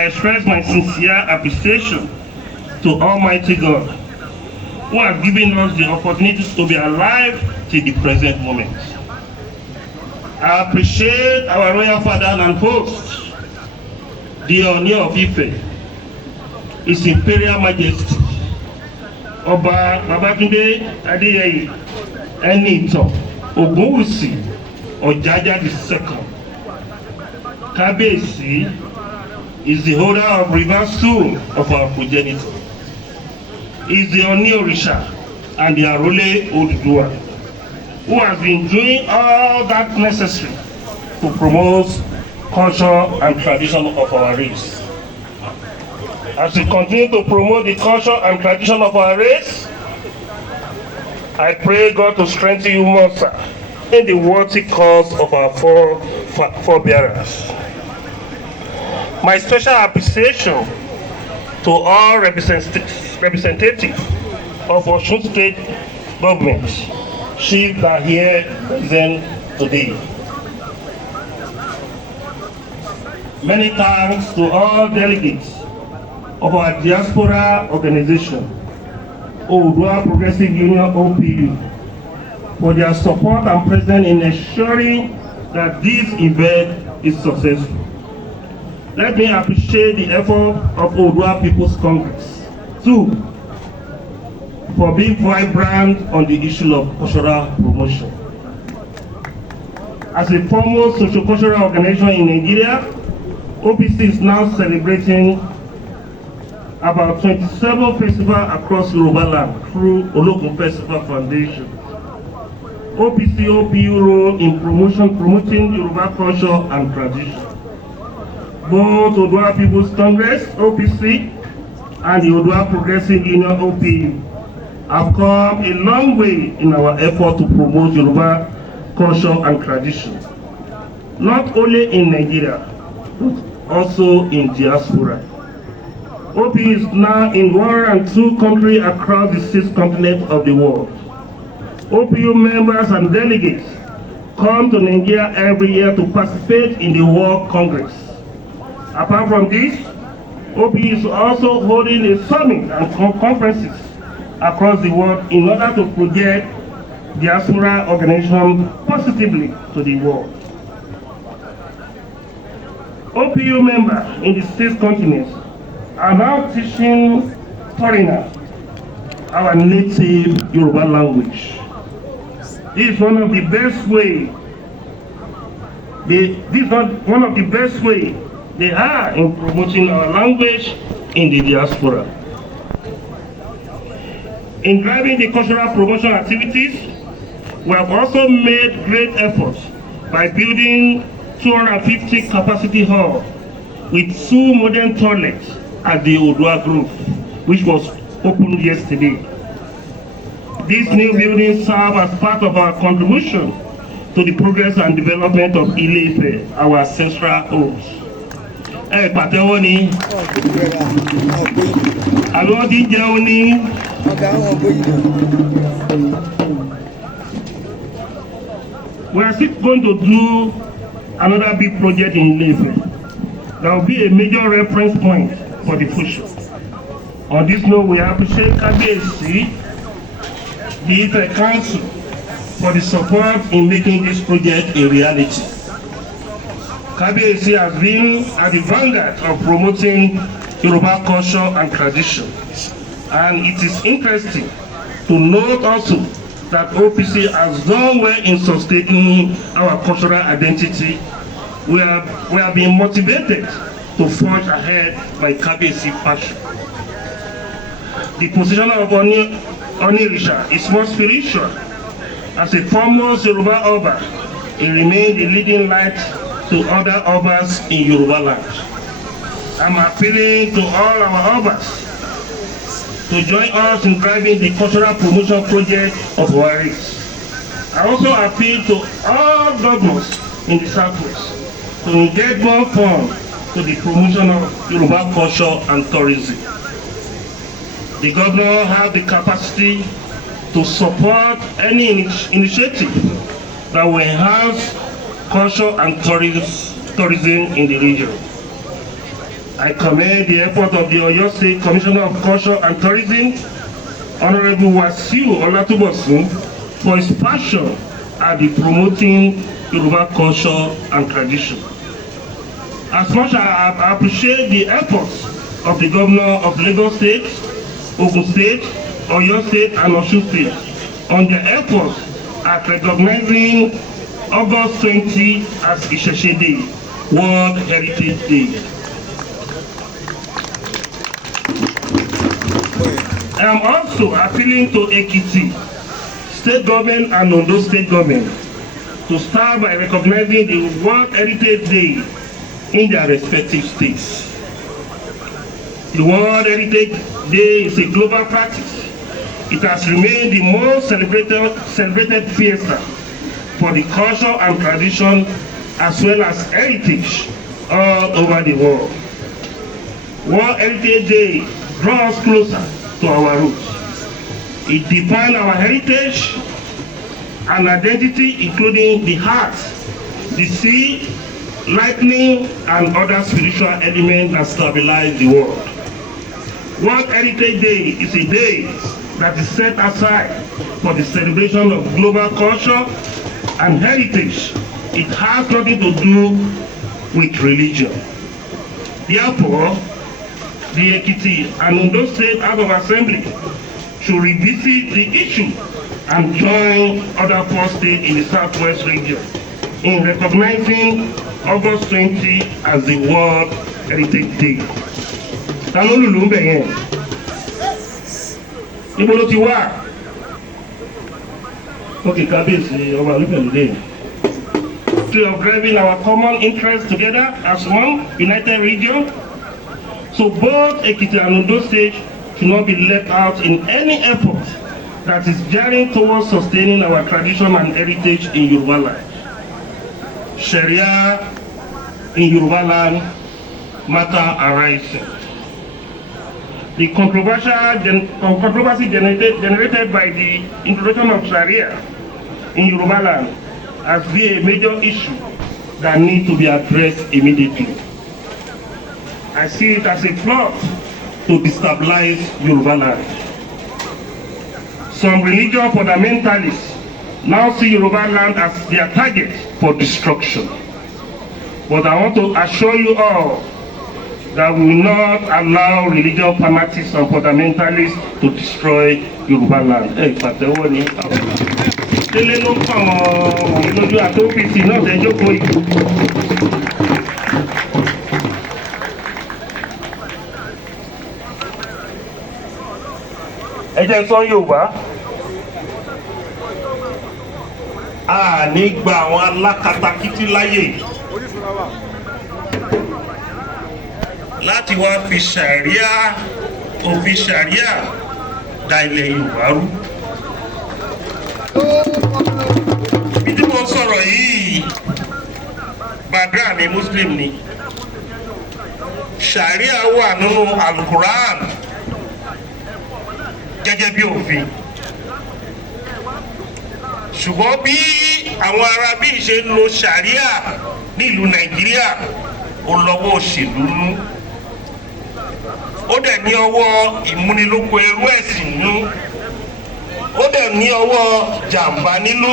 I express my sincere appreciation to Almighty God, who has given us the opportunity to be alive till the present moment. I appreciate our royal father and host, the Ooni of Ife, His Imperial Majesty, Ọba Babatunde Adéyẹyè Ẹniìtàn Ògúnwùsì Ọ̀jájá II. Kábíyèsí is the holder of reverse soul of our progenitor. He is the Ooni Orisha and the 𝗟𝘆𝗲 Oodua, who has been doing all that necessary to promote culture and tradition of our race. As we continue to promote the culture and tradition of our race, I pray God to strengthen you more, sir, in the worthy cause of our forebearers. My special appreciation to all representatives of Osun State government, chiefs are here present today. Many thanks to all delegates of our diaspora organization, Oodua Progressive Union OPU, for their support and presence in ensuring that this event is successful. Let me appreciate the effort of Oodua People's Congress, too, for being vibrant on the issue of cultural promotion. As a foremost socio-cultural organization in Nigeria, OPC is now celebrating about 27 festivals across Yoruba land through Olokun Festival Foundation. OPC OPU role in promoting Yoruba culture and tradition. Both Oodua People's Congress, OPC, and the Oodua Progressive Union, OPU, have come a long way in our effort to promote Yoruba culture and tradition, not only in Nigeria, but also in diaspora. OPU is now in 102 countries across the 6 continents of the world. OPU members and delegates come to Nigeria every year to participate in the World Congress. Apart from this, OPU is also holding a summit and conferences across the world in order to project diaspora organization positively to the world. OPU members in the 6 continents are now teaching foreigners our native Yoruba language. This is one of the best ways they are in promoting our language in the diaspora. In driving the cultural promotion activities, we have also made great efforts by building 250 capacity hall with 2 modern toilets at the Oodua Group, which was opened yesterday. These new buildings serve as part of our contribution to the progress and development of Ile-Ife, our ancestral homes. Pàtẹ́wọ́ ni, àwọn tí jẹun ní. We are still going to do another big project in Ile-Ife. That will be a major reference point for the future. On this note, we appreciate Kábíyèsí, the Ife Council, for the support in making this project a reality. Kábíyèsí has been at the vanguard of promoting Yoruba culture and tradition. And it is interesting to note also that OPC has done well in sustaining our cultural identity. We have been motivated to forge ahead by Kábíyèsí passion. The position of Ooni Orisha is more spiritual. As a foremost Yoruba Oba, he remained a leading light to other Obas in Yoruba land. I'm appealing to all our Obas to join us in driving the cultural promotion project of our race. I also appeal to all governors in the Southwest to engage more funds to the promotion of Yoruba culture and tourism. The governor has the capacity to support any initiative that will enhance culture and tourism in the region. I commend the effort of the Oyo State Commissioner of Culture and Tourism, Honorable 𝗘𝗀𝗶𝗁, for his passion at the promoting Yoruba culture and tradition. As much as I appreciate the efforts of the Governor of Lagos State, Ogun State, Oyo State, and Osun State on their efforts at recognizing August 20 as 𝗘𝘀𝗶𝗁 Day, World Heritage Day. I am also appealing to Ekiti State Government and Ondo State Government to start by recognizing the World Heritage Day in their respective states. The World Heritage Day is a global practice. It has remained the most celebrated fiesta for the culture and tradition as well as heritage all over the world. World Heritage Day draws us closer to our roots. It defines our heritage and identity, including the heart, the sea, lightning, and other spiritual elements that stabilize the world. World Heritage Day is a day that is set aside for the celebration of global culture and heritage. It has nothing to do with religion. Therefore, the Ekiti and Ondo State House of Assembly should revisit the issue and join other 4 states in the Southwest region in recognizing August 20 as the World Heritage Day. Tanolulu ń bẹ̀ yẹn. Ibo ló ti wá? Okay, Kábíyèsí ọba Olúbẹ̀lúdé. Of driving our common interests together as one united region. So both Ekiti and Ondo State should not be left out in any effort that is gearing towards sustaining our tradition and heritage in Yoruba land. Sharia in Yoruba land matter arising. The controversy generated by the introduction of Sharia in Yoruba land has been a major issue that needs to be addressed immediately. I see it as a plot to destabilize Yoruba land. Some religious fundamentalists now see Yoruba land as their target for destruction. But I want to assure you all that we will not allow religious fanatics and fundamentalists to destroy Yoruba land. Délé ló ń fà wọ́n lójú àti OPC náà tẹ́ jókòó yìí. Ẹ jẹ́ sọ Yorùbá. A ní gba àwọn alákatakítí láyè láti wá fi òfin ṣàríà da ilẹ̀ Yorùbá rú. Bí tí mo sọ̀rọ̀ yìí, bàdúrà mi Muslim ni. Ṣàríà wà nínú Al-Quran gẹ́gẹ́ bí òfin. Ṣùgbọ́n bí àwọn ará bí ṣe ń lo ṣàríà ní ìlú Nàìjíríà, ó lọ́wọ́ òṣèlú nú. Ó dẹ̀ ní ọwọ́ ìmúnilóko ẹrú ẹ̀sìn nú. Ó dẹ̀ ní ọwọ́ jàǹbá nínú.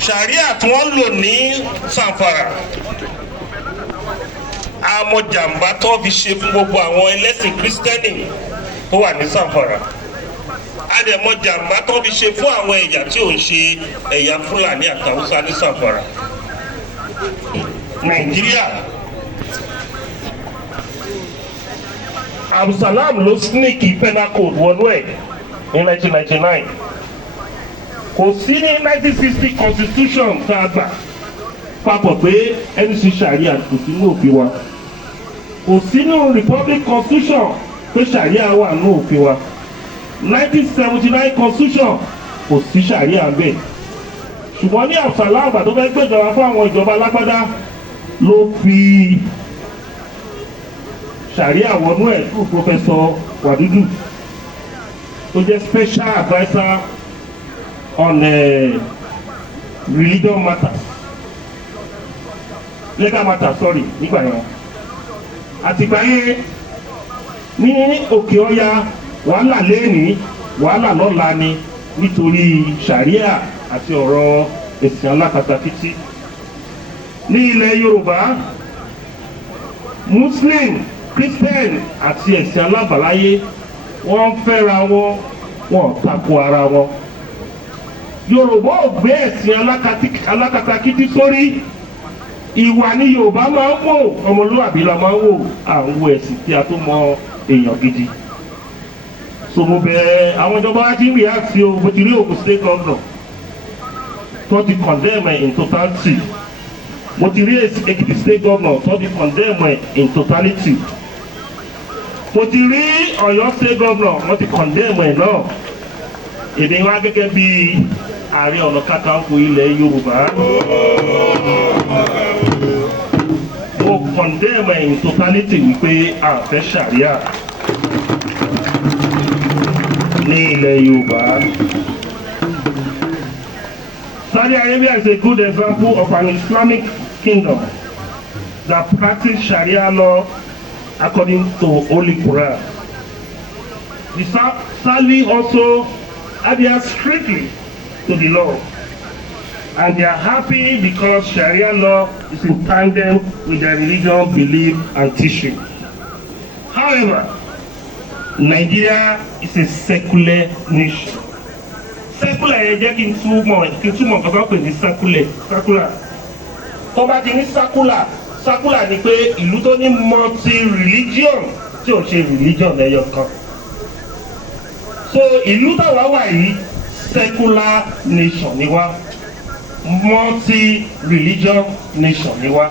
Ṣàríà tí wọ́n lò ní Zamfara, àmọ́ jàǹbá tó fi ṣe fún gbogbo àwọn ẹlẹ́sìn Kristẹni tó wà ní Zamfara. Àdẹ̀mọ́ jàǹbá tó fi ṣe fún àwọn ẹ̀yà tí ò ń ṣe ẹ̀yà Fúlàní àtàwùsá ní Zamfara. Nàìjíríà, Abdulsalam ló sneak penal code wọnú ẹ̀ ní 1999. Kò sí ní 1960 constitution tá a gbà papọ̀ pé ẹni sí Sharia kò sí ní òfin wa. Kò sí ní Republic constitution pé Sharia wà ní òfin wa. 1979 constitution kò sí Sharia bẹ́ẹ̀. Ṣùgbọ́n ní Abdulsalam àgbà tó fẹ́ gbéjọba fún àwọn ìjọba alágbádá ló fi Sharia wọnú ẹ̀ fún Professor Wadudu tó jẹ́ special adviser on legal matters, nígbà yẹn. àtìgbà yẹn ní òkè ọya wàhálà lẹ́ni wàhálà lọ́la ni nítorí ṣàríà àti ọ̀rọ̀ ẹ̀sìn alákatakítí. Ní ilẹ̀ Yorùbá, Muslim, Christian àti ẹ̀sìn alábàláyé wọ́n fẹ́ra wọn, wọ́n tako ara wọn. Yorùbá ò gbé ẹ̀sìn alákatakítí sórí. Ìwà ni Yorùbá máa ń wò, ọmọlúwàbí la máa ń wò, àwọn ẹ̀sìn tí a tó mọ èèyàn gidi. So mo bẹ̀ àwọn ìjọba wa ti ń react sí o, mo ti rí Ogun State Governor tó ti condemn in totality. Mo ti rí Ekiti State Governor tó ti condemn in totality. Mo ti rí Ọ̀yọ́ State Governor wọ́n ti condemn náà. Èmi wá gẹ́gẹ́ bí Ààrẹ Ọ̀nà Kakanfò ilẹ̀ Yorùbá. Mo condemn in totality wípé a fẹ́ ṣàríà ní ilẹ̀ Yorùbá. Saudi Arabia is a good example of an Islamic kingdom that practices Sharia law according to Holy Quran. The Saudi also adhere strictly to the law, and they are happy because Sharia law is in tandem with their religion, belief, and teaching. However, Nigeria is a secular nation. Secular yẹn jẹ́ kí n túmọ̀ nǹkan tó pè ní secular. Tó bá ti ní secular ni pé ìlú tó ní multi-religion tí ò ṣe religion ẹyọ kan. So ìlú táwa wà yìí secular nation ni wá, multi-religion nation ni wá.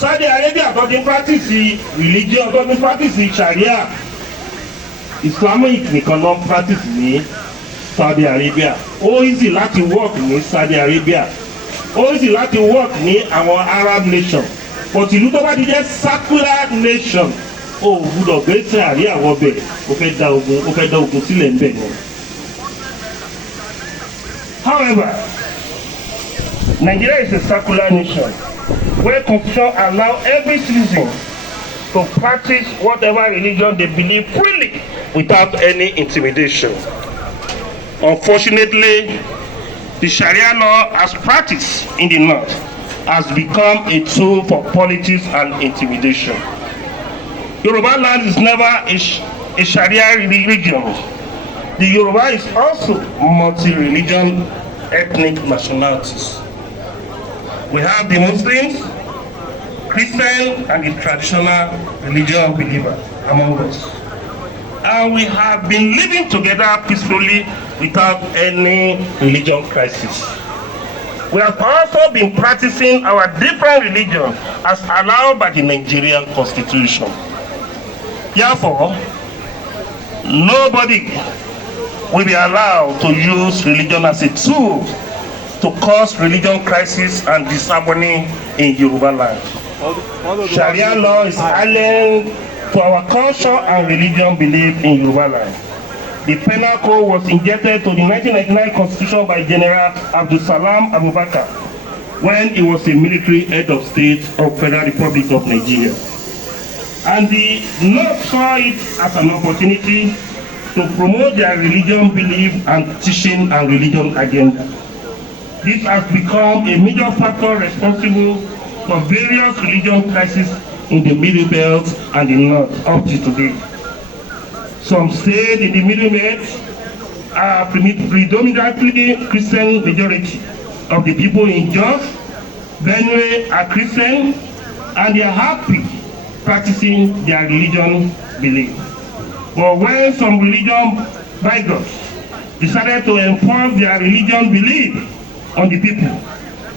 Saudi Arabia tó ti practice religion, tó ti practice Sharia, Islamic nìkan ló practice ní Saudi Arabia. Ó easy láti work ní Saudi Arabia, ó easy láti work ní àwọn Arab nation, but ìlú tó bá ti jẹ́ secular nation ó gbúdọ̀ gbé Sharia wọbẹ̀, ó fẹ́ dá ogun sílẹ̀ ńbẹ̀ ni. However, Nigeria is a secular nation where constitution allow every citizen to practice whatever religion they believe freely without any intimidation. Unfortunately, the Sharia law as practiced in the North has become a tool for politics and intimidation. Yoruba land is never a Sharia religion. The Yoruba is also multi-religion ethnic nationalities. We have the Muslims, Christian, and the traditional religion believer among us. And we have been living together peacefully without any religion crisis. We have also been practicing our different religion as allowed by the Nigerian Constitution. Therefore, nobody will be allowed to use religion as a tool to cause religion crisis and disharmony in Yoruba land. Sharia law is alien to our culture and religion belief in Yoruba land. The penal code was injected to the 1999 constitution by General 𝗘𝗀𝗶𝗂𝗏 when he was a military head of state of Federal Republic of Nigeria. And the North saw it as an opportunity to promote their religion belief and teaching and religion agenda. This has become a major factor responsible for various religion crises in the Middle Belt and the North up to today. Some states in the Middle Belt are predominantly Christian majority of the people in Jos, Benue are Christian, and they are happy practicing their religion belief. But when some religion bigots decided to enforce their religion belief on the people,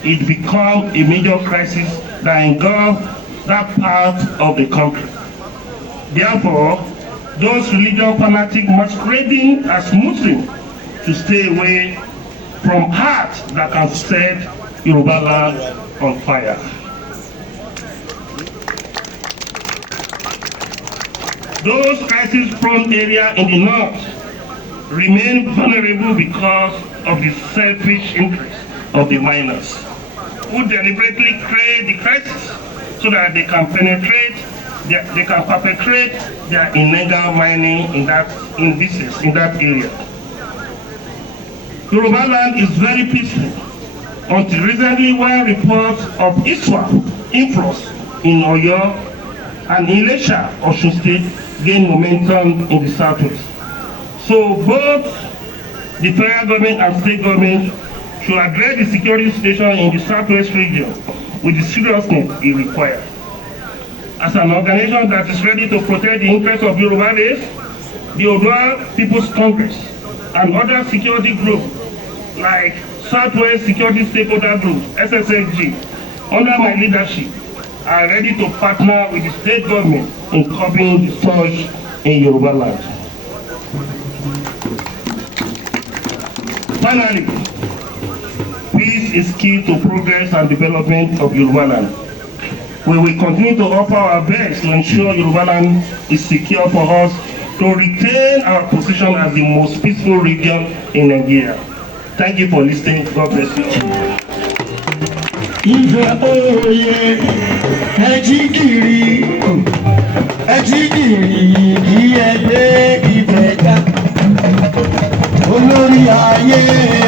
it became a major crisis that engulfed that part of the country. Therefore, those religious fanatics masquerading as Muslims to stay away from acts that can set Yoruba land on fire. Those crisis-prone areas in the north remain vulnerable because of the selfish interests of the miners, who deliberately create the crisis so that they can penetrate they can perpetrate their illegal mining in that area. Yoruba land is very peaceful until recently when reports of 𝗘𝗀 influx in Oyo and Ilesha, Osun State, gained momentum in the southwest. So both the federal government and state government should address the security situation in the southwest region with the seriousness it requires. As an organization that is ready to protect the interests of Yoruba race, the Oodua People's Congress and other security groups like Southwest Security Stakeholder Group, SSSG, under my leadership, are ready to partner with the state government in curbing the surge in Yoruba land. Finally, peace is key to progress and development of Yoruba land. We will continue to offer our best to ensure Yoruba land is secure for us to retain our position as the most peaceful region in Nigeria. Thank you for listening. God bless you. Olórí ayé.